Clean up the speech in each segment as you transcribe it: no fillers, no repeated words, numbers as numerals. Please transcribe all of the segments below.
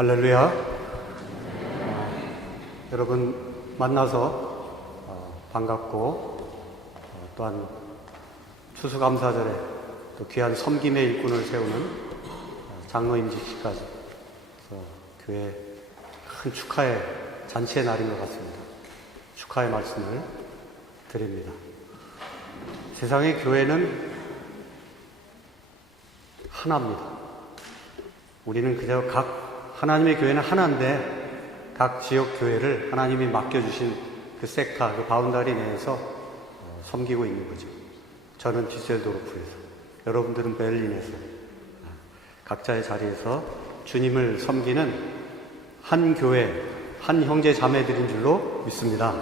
할렐루야. 여러분 만나서 반갑고 또한 추수감사절에 또 귀한 섬김의 일꾼을 세우는 장로임직식까지 교회 큰 축하의 잔치의 날인 것 같습니다. 축하의 말씀을 드립니다. 세상의 교회는 하나입니다. 우리는 그저 하나님의 교회는 하나인데 각 지역 교회를 하나님이 맡겨주신 그 섹터, 그 바운다리 내에서 섬기고 있는 거죠. 저는 디셀도르프에서, 여러분들은 베를린에서 각자의 자리에서 주님을 섬기는 한 교회, 한 형제 자매들인 줄로 믿습니다.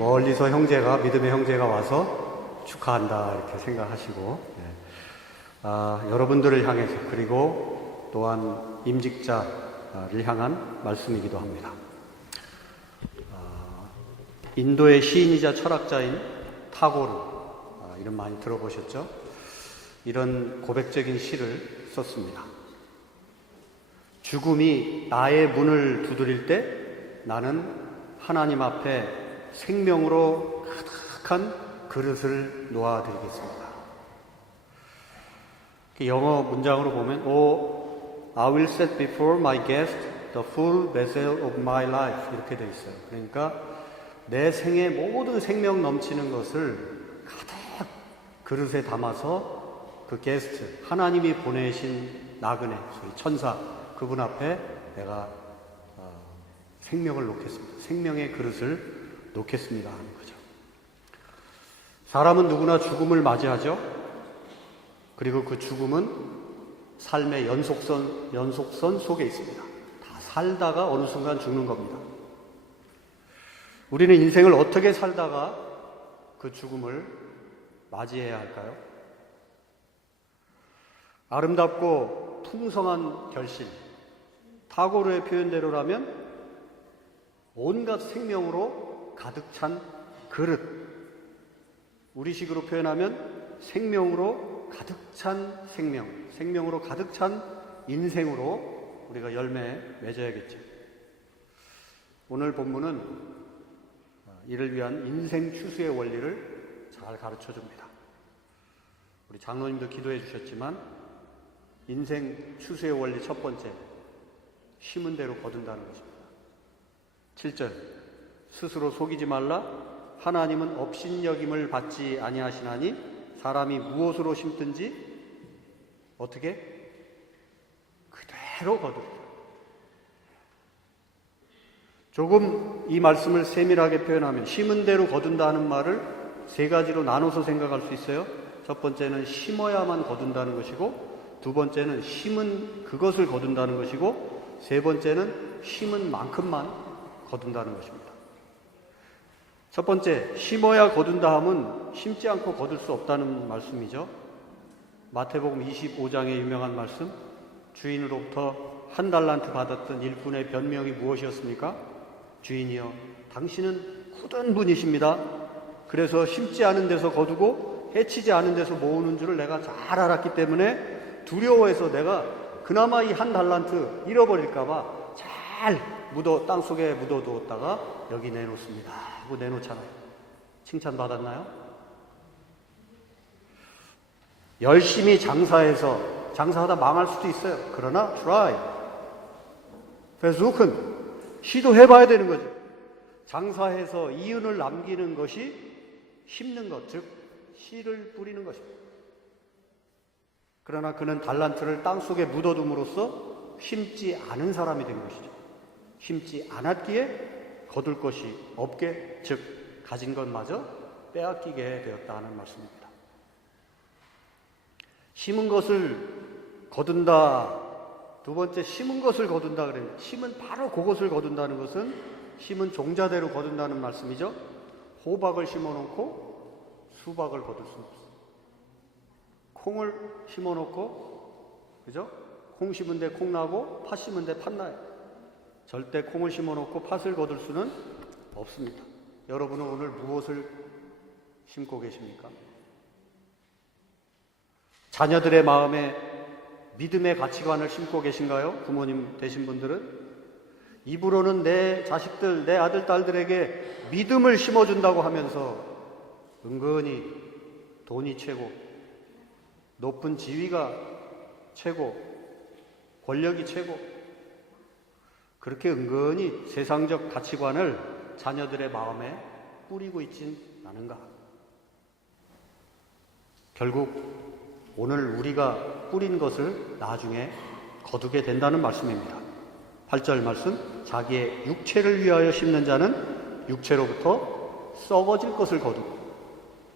멀리서 믿음의 형제가 와서 축하한다 이렇게 생각하시고 여러분들을 향해서 그리고 또한 임직자를 향한 말씀이기도 합니다. 인도의 시인이자 철학자인 타고르, 이름 많이 들어보셨죠? 이런 고백적인 시를 썼습니다. 죽음이 나의 문을 두드릴 때 나는 하나님 앞에 생명으로 가득한 그릇을 놓아드리겠습니다. 영어 문장으로 보면 I will set before my guest the full vessel of my life 이렇게 되어 있어요. 그러니까 내 생의 모든 생명 넘치는 것을 가득 그릇에 담아서 그 게스트, 하나님이 보내신 나그네, 소위 천사, 그분 앞에 내가 생명을 놓겠습니다. 생명의 그릇을 놓겠습니다 하는 거죠. 사람은 누구나 죽음을 맞이하죠. 그리고 그 죽음은 삶의 연속선 속에 있습니다. 다 살다가 어느 순간 죽는 겁니다. 우리는 인생을 어떻게 살다가 그 죽음을 맞이해야 할까요? 아름답고 풍성한 결실, 타고르의 표현대로라면 온갖 생명으로 가득 찬 그릇, 우리식으로 표현하면 생명으로 가득 찬 생명으로 가득 찬 인생으로 우리가 열매 맺어야겠죠. 오늘 본문은 이를 위한 인생 추수의 원리를 잘 가르쳐 줍니다. 우리 장로님도 기도해 주셨지만 인생 추수의 원리 첫 번째, 심은 대로 거둔다는 것입니다. 7절, 스스로 속이지 말라. 하나님은 업신여김을 받지 아니하시나니 사람이 무엇으로 심든지 어떻게? 그대로 거두리라. 조금 이 말씀을 세밀하게 표현하면 심은 대로 거둔다는 말을 세 가지로 나눠서 생각할 수 있어요. 첫 번째는 심어야만 거둔다는 것이고, 두 번째는 심은 그것을 거둔다는 것이고, 세 번째는 심은 만큼만 거둔다는 것입니다. 첫 번째, 심어야 거둔다 함은 심지 않고 거둘 수 없다는 말씀이죠. 마태복음 25장의 유명한 말씀, 주인으로부터 한 달란트 받았던 일꾼의 변명이 무엇이었습니까? 주인이여, 당신은 굳은 분이십니다. 그래서 심지 않은 데서 거두고 해치지 않은 데서 모으는 줄을 내가 잘 알았기 때문에 두려워해서 내가 그나마 이 한 달란트 잃어버릴까봐 잘 땅속에 묻어두었다가 여기 내놓습니다 하고 내놓잖아요. 칭찬받았나요? 열심히 장사하다 망할 수도 있어요. 그러나 try, versuchen, 시도해봐야 되는 거죠. 장사해서 이윤을 남기는 것이 심는 것, 즉 씨를 뿌리는 것입니다. 그러나 그는 달란트를 땅속에 묻어둠으로써 심지 않은 사람이 된 것이죠. 심지 않았기에 거둘 것이 없게, 즉 가진 것마저 빼앗기게 되었다 하는 말씀입니다. 심은 것을 거둔다. 두 번째, 심은 것을 거둔다 그래요. 심은 바로 그것을 거둔다는 것은 심은 종자대로 거둔다는 말씀이죠. 호박을 심어놓고 수박을 거둘 수는 없어요. 콩을 심어놓고, 그죠? 콩 심은 데 콩 나고 팥 심은 데 팥 나요. 절대 콩을 심어놓고 팥을 거둘 수는 없습니다. 여러분은 오늘 무엇을 심고 계십니까? 자녀들의 마음에 믿음의 가치관을 심고 계신가요? 부모님 되신 분들은? 입으로는 내 자식들, 내 아들, 딸들에게 믿음을 심어준다고 하면서 은근히 돈이 최고, 높은 지위가 최고, 권력이 최고, 그렇게 은근히 세상적 가치관을 자녀들의 마음에 뿌리고 있진 않은가? 결국 오늘 우리가 뿌린 것을 나중에 거두게 된다는 말씀입니다. 8절 말씀, 자기의 육체를 위하여 심는 자는 육체로부터 썩어질 것을 거두고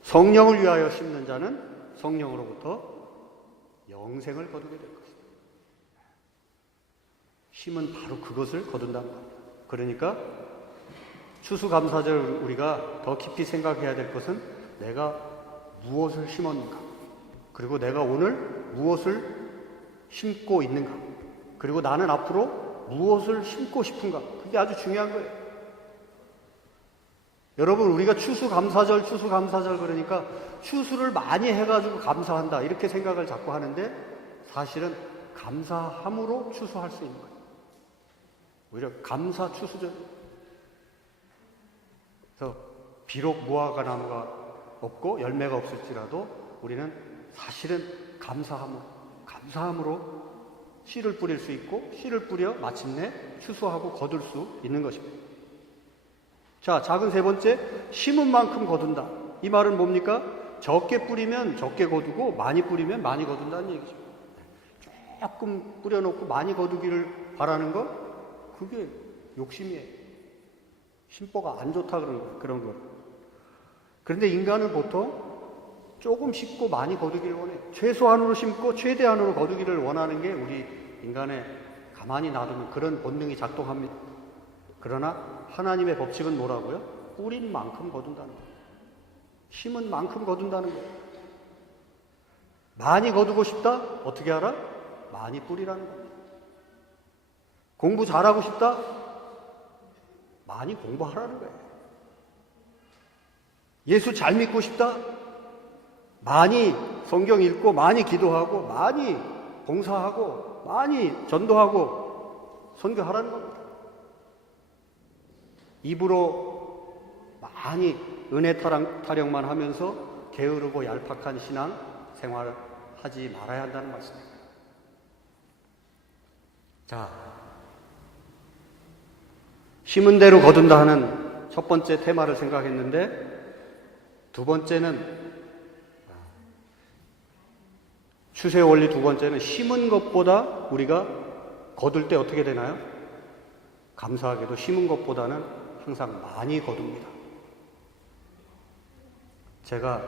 성령을 위하여 심는 자는 성령으로부터 영생을 거두게 될 것이다. 심은 바로 그것을 거둔다는 겁니다. 그러니까 추수감사절 우리가 더 깊이 생각해야 될 것은 내가 무엇을 심었는가, 그리고 내가 오늘 무엇을 심고 있는가, 그리고 나는 앞으로 무엇을 심고 싶은가, 그게 아주 중요한 거예요. 여러분, 우리가 추수감사절 그러니까 추수를 많이 해가지고 감사한다 이렇게 생각을 자꾸 하는데 사실은 감사함으로 추수할 수 있는 거예요. 오히려 감사 추수절. 그래서 비록 무화과 나무가 없고 열매가 없을지라도 우리는 사실은 감사함으로 씨를 뿌릴 수 있고 씨를 뿌려 마침내 추수하고 거둘 수 있는 것입니다. 자, 작은 세 번째, 심은 만큼 거둔다. 이 말은 뭡니까? 적게 뿌리면 적게 거두고 많이 뿌리면 많이 거둔다는 얘기죠. 조금 뿌려놓고 많이 거두기를 바라는 거, 그게 욕심이에요. 심보가 안 좋다 그런 거. 그런데 인간은 보통 조금 심고 많이 거두기를 원해요. 최소한으로 심고 최대한으로 거두기를 원하는 게 우리 인간의 가만히 놔두면 그런 본능이 작동합니다. 그러나 하나님의 법칙은 뭐라고요? 뿌린 만큼 거둔다는 거예요. 심은 만큼 거둔다는 거예요. 많이 거두고 싶다? 어떻게 하라? 많이 뿌리라는 겁니다. 공부 잘하고 싶다? 많이 공부하라는 거예요. 예수 잘 믿고 싶다? 많이 성경 읽고 많이 기도하고 많이 봉사하고 많이 전도하고 선교하라는 겁니다. 입으로 많이 은혜 타령만 하면서 게으르고 얄팍한 신앙 생활을 하지 말아야 한다는 말씀입니다. 자, 심은 대로 거둔다 하는 첫 번째 테마를 생각했는데, 두 번째는 추세의 원리, 두 번째는 심은 것보다 우리가 거둘 때 어떻게 되나요? 감사하게도 심은 것보다는 항상 많이 거둡니다. 제가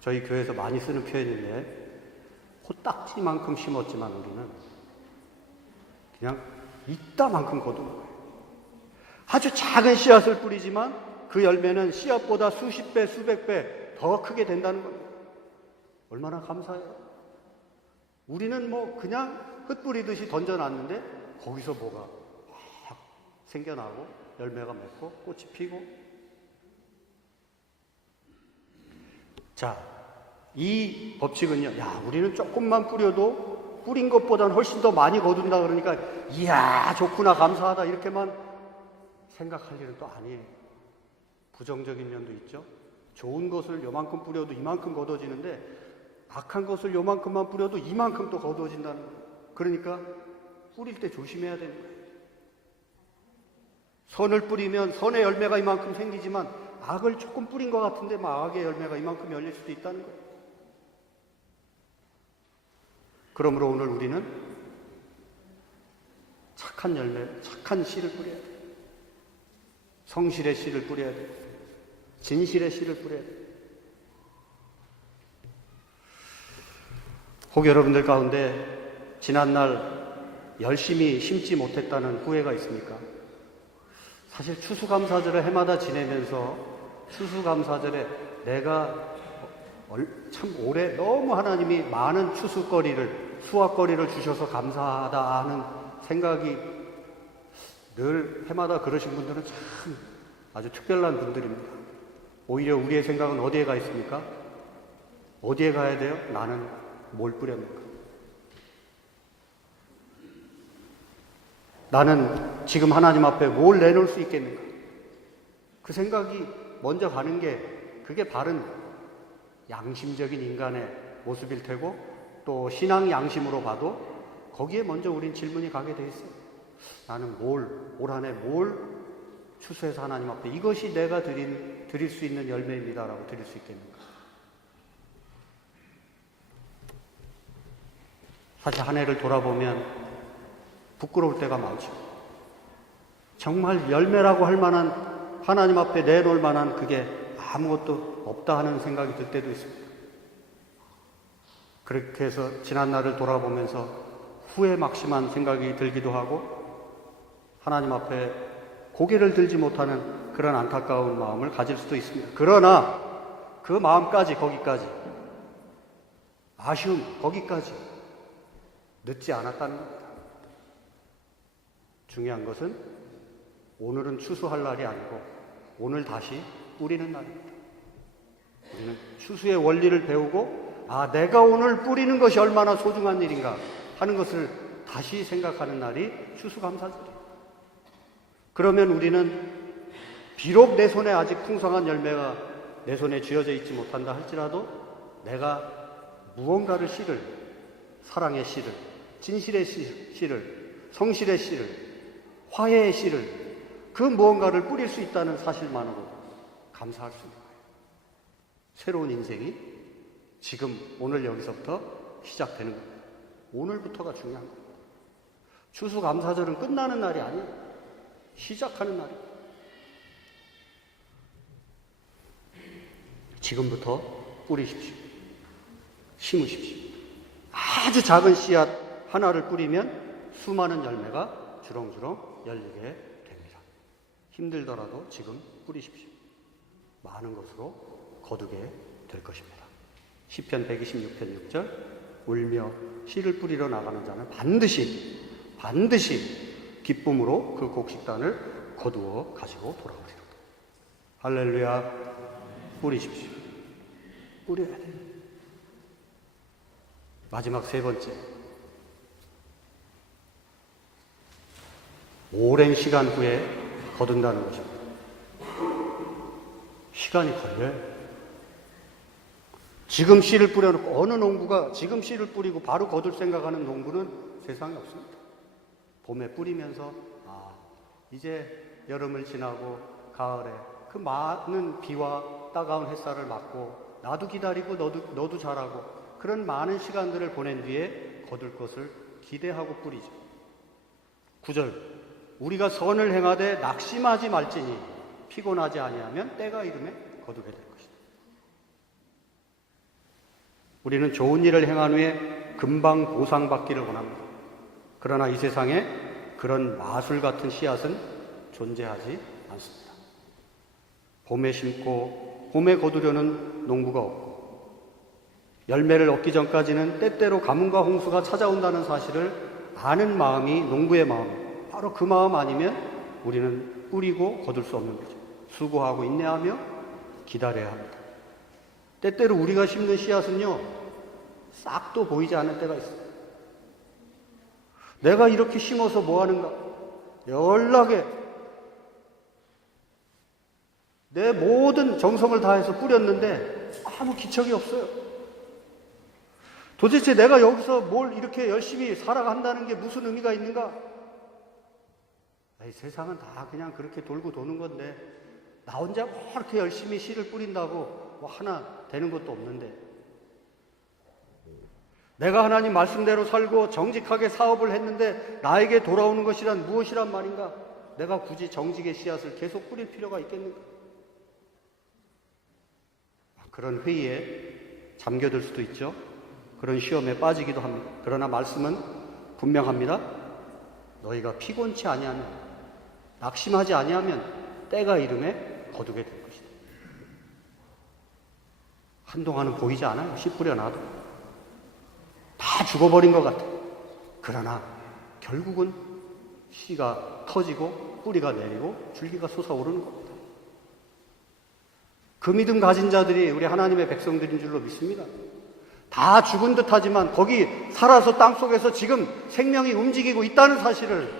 저희 교회에서 많이 쓰는 표현인데, 코딱지만큼 심었지만 우리는 그냥 이따만큼 거두는 거예요. 아주 작은 씨앗을 뿌리지만 그 열매는 씨앗보다 수십 배, 수백 배 더 크게 된다는 겁니다. 얼마나 감사해요. 우리는 뭐 그냥 흩뿌리듯이 던져놨는데 거기서 뭐가 확 생겨나고 열매가 맺고 꽃이 피고. 자, 이 법칙은요, 야, 우리는 조금만 뿌려도 뿌린 것보다는 훨씬 더 많이 거둔다 그러니까 이야 좋구나 감사하다 이렇게만 생각할 일은 또 아니에요. 부정적인 면도 있죠. 좋은 것을 요만큼 뿌려도 이만큼 거둬지는데 악한 것을 요만큼만 뿌려도 이만큼 또 거두어진다는 거예요. 그러니까 뿌릴 때 조심해야 되는 거예요. 선을 뿌리면 선의 열매가 이만큼 생기지만 악을 조금 뿌린 것 같은데 악의 열매가 이만큼 열릴 수도 있다는 거예요. 그러므로 오늘 우리는 착한 열매, 착한 씨를 뿌려야 돼요. 성실의 씨를 뿌려야 돼요. 진실의 씨를 뿌려야 돼요. 혹 여러분들 가운데 지난날 열심히 심지 못했다는 후회가 있습니까? 사실 추수감사절을 해마다 지내면서 추수감사절에 내가 참 올해 너무 하나님이 많은 추수거리를, 수확거리를 주셔서 감사하다 하는 생각이 늘 해마다 그러신 분들은 참 아주 특별한 분들입니다. 오히려 우리의 생각은 어디에 가 있습니까? 어디에 가야 돼요? 나는 뭘 뿌렸는가? 나는 지금 하나님 앞에 뭘 내놓을 수 있겠는가? 그 생각이 먼저 가는 게 그게 바른 양심적인 인간의 모습일 테고 또 신앙 양심으로 봐도 거기에 먼저 우린 질문이 가게 돼 있어요. 나는 올 한 해 뭘 추수해서 하나님 앞에 이것이 내가 드릴 수 있는 열매입니다라고 드릴 수 있겠는가? 사실 한 해를 돌아보면 부끄러울 때가 많죠. 정말 열매라고 할 만한 하나님 앞에 내놓을 만한 그게 아무것도 없다 하는 생각이 들 때도 있습니다. 그렇게 해서 지난 날을 돌아보면서 후회 막심한 생각이 들기도 하고 하나님 앞에 고개를 들지 못하는 그런 안타까운 마음을 가질 수도 있습니다. 그러나 그 마음까지 거기까지 아쉬움 거기까지 늦지 않았다는 겁니다. 중요한 것은 오늘은 추수할 날이 아니고 오늘 다시 뿌리는 날입니다. 우리는 추수의 원리를 배우고 내가 오늘 뿌리는 것이 얼마나 소중한 일인가 하는 것을 다시 생각하는 날이 추수감사절이에요. 그러면 우리는 비록 내 손에 아직 풍성한 열매가 내 손에 쥐어져 있지 못한다 할지라도 내가 무언가를 씨를, 사랑의 씨를, 진실의 씨를, 성실의 씨를, 화해의 씨를 그 무언가를 뿌릴 수 있다는 사실만으로 감사할 수 있는 거예요. 새로운 인생이 지금 오늘 여기서부터 시작되는 겁니다. 오늘부터가 중요한 겁니다. 추수감사절은 끝나는 날이 아니에요. 시작하는 날이에요. 지금부터 뿌리십시오. 심으십시오. 아주 작은 씨앗 하나를 뿌리면 수많은 열매가 주렁주렁 열리게 됩니다. 힘들더라도 지금 뿌리십시오. 많은 것으로 거두게 될 것입니다. 시편 126편 6절 울며 씨를 뿌리러 나가는 자는 반드시 기쁨으로 그 곡식단을 거두어 가지고 돌아오리로다. 할렐루야. 뿌리십시오. 뿌려야 돼요. 마지막 세 번째, 오랜 시간 후에 거둔다는 것입니다. 시간이 걸려요. 지금 씨를 뿌려놓고 어느 농부가 지금 씨를 뿌리고 바로 거둘 생각하는 농부는 세상에 없습니다. 봄에 뿌리면서 이제 여름을 지나고 가을에 그 많은 비와 따가운 햇살을 맞고 나도 기다리고 너도 자라고 그런 많은 시간들을 보낸 뒤에 거둘 것을 기대하고 뿌리죠. 9절 우리가 선을 행하되 낙심하지 말지니 피곤하지 아니하면 때가 이름에 거두게 될 것이다. 우리는 좋은 일을 행한 후에 금방 보상받기를 원합니다. 그러나 이 세상에 그런 마술 같은 씨앗은 존재하지 않습니다. 봄에 심고 봄에 거두려는 농부가 없고 열매를 얻기 전까지는 때때로 가뭄과 홍수가 찾아온다는 사실을 아는 마음이 농부의 마음이에요. 바로 그 마음 아니면 우리는 뿌리고 거둘 수 없는 거죠. 수고하고 인내하며 기다려야 합니다. 때때로 우리가 심는 씨앗은요 싹도 보이지 않는 때가 있어요. 내가 이렇게 심어서 뭐 하는가? 연락에 내 모든 정성을 다해서 뿌렸는데 아무 기척이 없어요. 도대체 내가 여기서 뭘 이렇게 열심히 살아간다는 게 무슨 의미가 있는가? 세상은 다 그냥 그렇게 돌고 도는 건데 나 혼자 뭐 이렇게 열심히 씨를 뿌린다고 뭐 하나 되는 것도 없는데 내가 하나님 말씀대로 살고 정직하게 사업을 했는데 나에게 돌아오는 것이란 무엇이란 말인가? 내가 굳이 정직의 씨앗을 계속 뿌릴 필요가 있겠는가? 그런 회의에 잠겨들 수도 있죠. 그런 시험에 빠지기도 합니다. 그러나 말씀은 분명합니다. 너희가 피곤치 아니하면 낙심하지 아니하면 때가 이름에 거두게 될 것이다. 한동안은 보이지 않아요. 씨 뿌려놔도 다 죽어버린 것 같아. 그러나 결국은 씨가 터지고 뿌리가 내리고 줄기가 솟아오르는 겁니다. 그 믿음 가진 자들이 우리 하나님의 백성들인 줄로 믿습니다. 다 죽은 듯 하지만 거기 살아서 땅속에서 지금 생명이 움직이고 있다는 사실을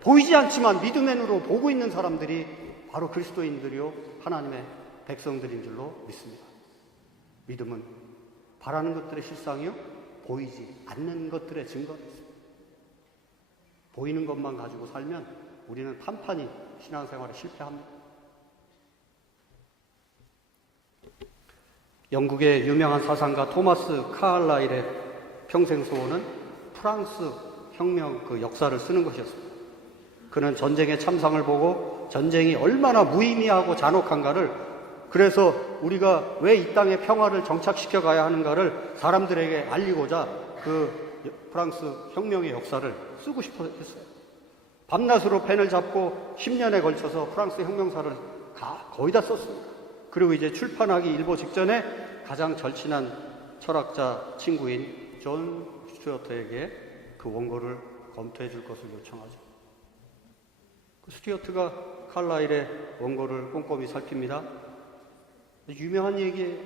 보이지 않지만 믿음의 눈으로 보고 있는 사람들이 바로 그리스도인들이요 하나님의 백성들인 줄로 믿습니다. 믿음은 바라는 것들의 실상이요 보이지 않는 것들의 증거가 있습니다. 보이는 것만 가지고 살면 우리는 판판히 신앙생활에 실패합니다. 영국의 유명한 사상가 토마스 카를라일의 평생 소원은 프랑스 혁명 그 역사를 쓰는 것이었습니다. 그는 전쟁의 참상을 보고 전쟁이 얼마나 무의미하고 잔혹한가를, 그래서 우리가 왜 이 땅에 평화를 정착시켜 가야 하는가를 사람들에게 알리고자 그 프랑스 혁명의 역사를 쓰고 싶어 했어요. 밤낮으로 펜을 잡고 10년에 걸쳐서 프랑스 혁명사를 거의 다 썼습니다. 그리고 이제 출판하기 일보 직전에 가장 절친한 철학자 친구인 존 스튜어트에게 그 원고를 검토해 줄 것을 요청하죠. 그 스튜어트가 칼라일의 원고를 꼼꼼히 살핍니다. 유명한 얘기예요.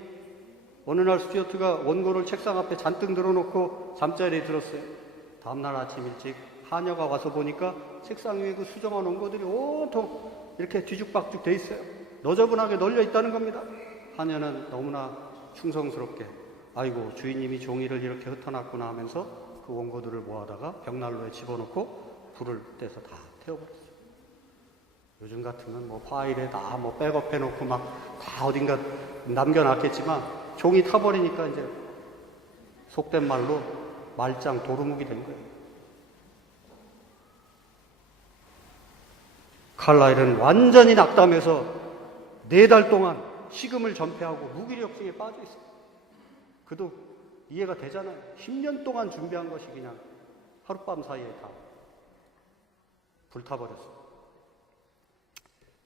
어느 날 스튜어트가 원고를 책상 앞에 잔뜩 늘어놓고 잠자리에 들었어요. 다음날 아침 일찍 하녀가 와서 보니까 책상 위에 그 수정한 원고들이 온통 이렇게 뒤죽박죽 돼 있어요. 너저분하게 널려 있다는 겁니다. 하녀는 너무나 충성스럽게 아이고 주인님이 종이를 이렇게 흩어놨구나 하면서 그 원고들을 모아다가 벽난로에 집어넣고 불을 떼서 다 태워버렸어요. 요즘 같으면 뭐 파일에 다 뭐 백업해놓고 막 다 어딘가 남겨놨겠지만 종이 타버리니까 이제 속된 말로 말짱 도루묵이 된 거예요. 칼라일은 완전히 낙담해서 4달 동안 식음을 전폐하고 무기력증에 빠져 있어요. 그도 이해가 되잖아요. 10년 동안 준비한 것이 그냥 하룻밤 사이에 다 불타버렸어요.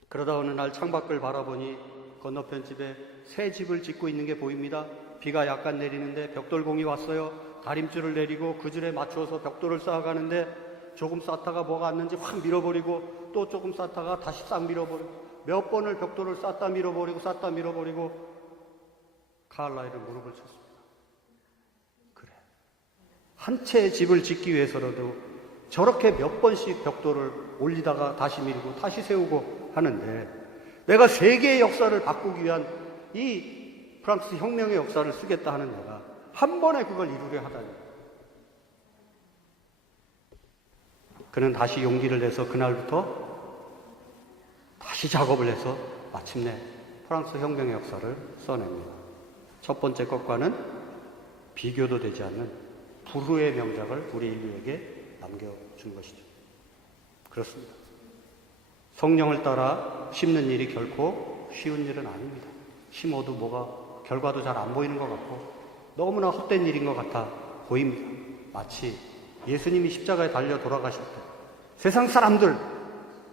그러다 어느 날 창밖을 바라보니 건너편 집에 새 집을 짓고 있는 게 보입니다. 비가 약간 내리는데 벽돌공이 왔어요. 다림줄을 내리고 그 줄에 맞춰서 벽돌을 쌓아가는데 조금 쌓다가 뭐가 왔는지 확 밀어버리고 또 조금 쌓다가 다시 싹 밀어버리고 몇 번을 벽돌을 쌓다 밀어버리고 쌓다 밀어버리고 칼라일은 무릎을 쳤습니다. 그래, 한 채의 집을 짓기 위해서라도 저렇게 몇 번씩 벽돌을 올리다가 다시 밀고 다시 세우고 하는데 내가 세계의 역사를 바꾸기 위한 이 프랑스 혁명의 역사를 쓰겠다 하는 내가 한 번에 그걸 이루려 하다니. 그는 다시 용기를 내서 그날부터 다시 작업을 해서 마침내 프랑스 혁명의 역사를 써냅니다. 첫 번째 것과는 비교도 되지 않는 불후의 명작을 우리 인류에게 남겨준 것이죠. 그렇습니다. 성령을 따라 심는 일이 결코 쉬운 일은 아닙니다. 심어도 뭐가 결과도 잘 안 보이는 것 같고 너무나 헛된 일인 것 같아 보입니다. 마치 예수님이 십자가에 달려 돌아가실 때 세상 사람들,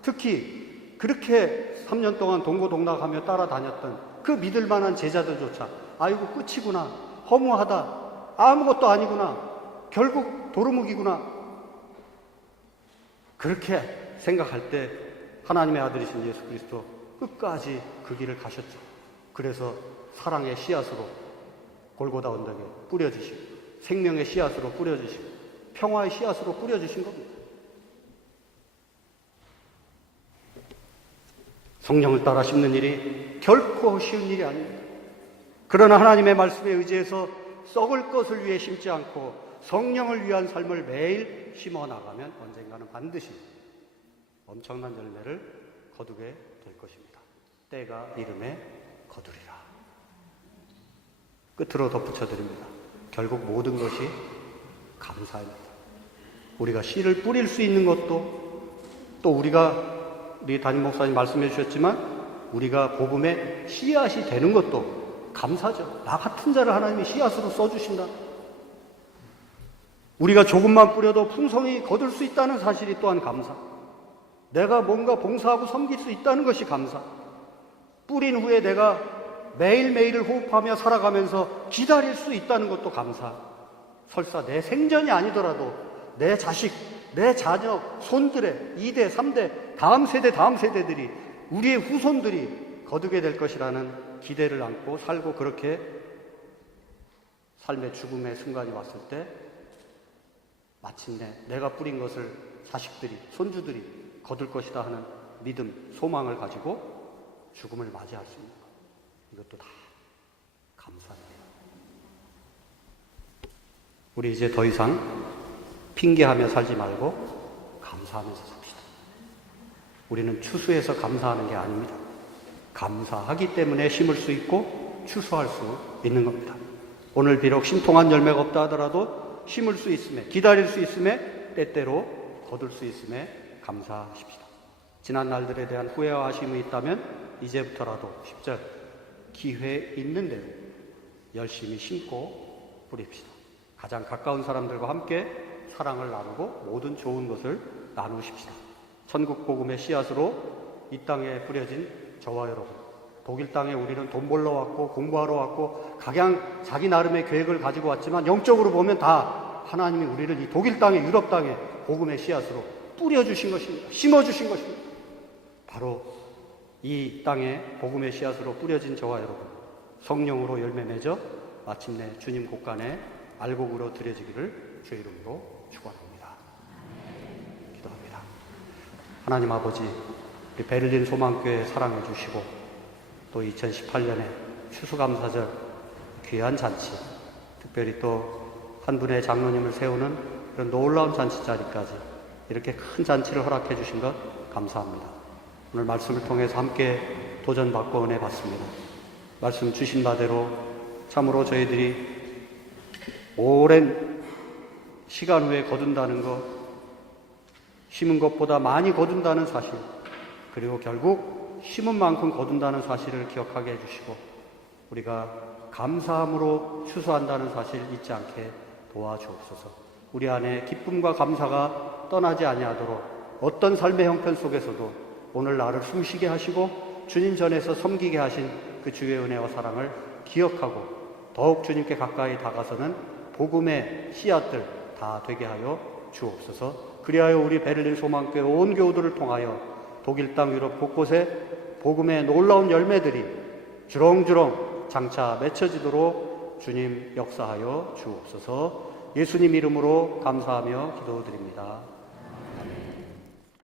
특히 그렇게 3년 동안 동고동락하며 따라다녔던 그 믿을 만한 제자들조차 아이고 끝이구나, 허무하다, 아무것도 아니구나, 결국 도루묵이구나, 그렇게 생각할 때 하나님의 아들이신 예수 그리스도 끝까지 그 길을 가셨죠. 그래서 사랑의 씨앗으로 골고다 언덕에 뿌려주시고 생명의 씨앗으로 뿌려주시고 평화의 씨앗으로 뿌려주신 겁니다. 성령을 따라 심는 일이 결코 쉬운 일이 아닙니다. 그러나 하나님의 말씀에 의지해서 썩을 것을 위해 심지 않고 성령을 위한 삶을 매일 심어 나가면 언젠가는 반드시 엄청난 열매를 거두게 될 것입니다. 때가 이름에 거두리라. 끝으로 덧붙여 드립니다. 결국 모든 것이 감사입니다. 우리가 씨를 뿌릴 수 있는 것도, 또 우리 담임 목사님 말씀해 주셨지만 우리가 복음의 씨앗이 되는 것도 감사죠. 나 같은 자를 하나님이 씨앗으로 써주신다. 우리가 조금만 뿌려도 풍성히 거둘 수 있다는 사실이 또한 감사. 내가 뭔가 봉사하고 섬길 수 있다는 것이 감사. 뿌린 후에 내가 매일매일을 호흡하며 살아가면서 기다릴 수 있다는 것도 감사. 설사 내 생전이 아니더라도 내 자식, 내 자녀, 손들의 2대, 3대, 다음 세대들이, 우리의 후손들이 거두게 될 것이라는 기대를 안고 살고, 그렇게 삶의 죽음의 순간이 왔을 때 마침내 내가 뿌린 것을 자식들이, 손주들이 거둘 것이다 하는 믿음, 소망을 가지고 죽음을 맞이할 수 있는 것. 이것도 다 감사입니다. 우리 이제 더 이상 핑계하며 살지 말고 감사하면서 삽시다. 우리는 추수해서 감사하는 게 아닙니다. 감사하기 때문에 심을 수 있고 추수할 수 있는 겁니다. 오늘 비록 신통한 열매가 없다 하더라도 심을 수 있음에, 기다릴 수 있음에, 때때로 거둘 수 있음에 감사하십시다. 지난 날들에 대한 후회와 아쉬움이 있다면 이제부터라도 10절 기회 있는 대로 열심히 심고 뿌립시다. 가장 가까운 사람들과 함께 사랑을 나누고 모든 좋은 것을 나누십시다. 천국 복음의 씨앗으로 이 땅에 뿌려진 저와 여러분, 독일 땅에 우리는 돈 벌러 왔고 공부하러 왔고 각양 자기 나름의 계획을 가지고 왔지만 영적으로 보면 다 하나님이 우리를 이 독일 땅에, 유럽 땅에 복음의 씨앗으로 뿌려주신 것입니다. 심어주신 것입니다. 바로 이 땅에 복음의 씨앗으로 뿌려진 저와 여러분, 성령으로 열매 맺어 마침내 주님 곳간에 알곡으로 드려지기를 주의 이름으로 축원합니다. 기도합니다. 하나님 아버지, 우리 베를린 소망교회 사랑해 주시고 또 2018년에 추수감사절 귀한 잔치, 특별히 또 한 분의 장로님을 세우는 그런 놀라운 잔치 자리까지 이렇게 큰 잔치를 허락해 주신 것 감사합니다. 오늘 말씀을 통해서 함께 도전받고 은혜 받습니다. 말씀 주신 바대로 참으로 저희들이 오랜 시간 후에 거둔다는 것, 심은 것보다 많이 거둔다는 사실, 그리고 결국 심은 만큼 거둔다는 사실을 기억하게 해주시고 우리가 감사함으로 추수한다는 사실 잊지 않게 도와주옵소서. 우리 안에 기쁨과 감사가 떠나지 아니하도록 어떤 삶의 형편 속에서도 오늘 나를 숨쉬게 하시고 주님 전에서 섬기게 하신 그 주의 은혜와 사랑을 기억하고 더욱 주님께 가까이 다가서는 복음의 씨앗들 다 되게 하여 주옵소서. 그리하여 우리 베를린 소망교회 온 교우들을 통하여 독일 땅, 유럽 곳곳에 복음의 놀라운 열매들이 주렁주렁 장차 맺혀지도록 주님 역사하여 주옵소서. 예수님 이름으로 감사하며 기도드립니다.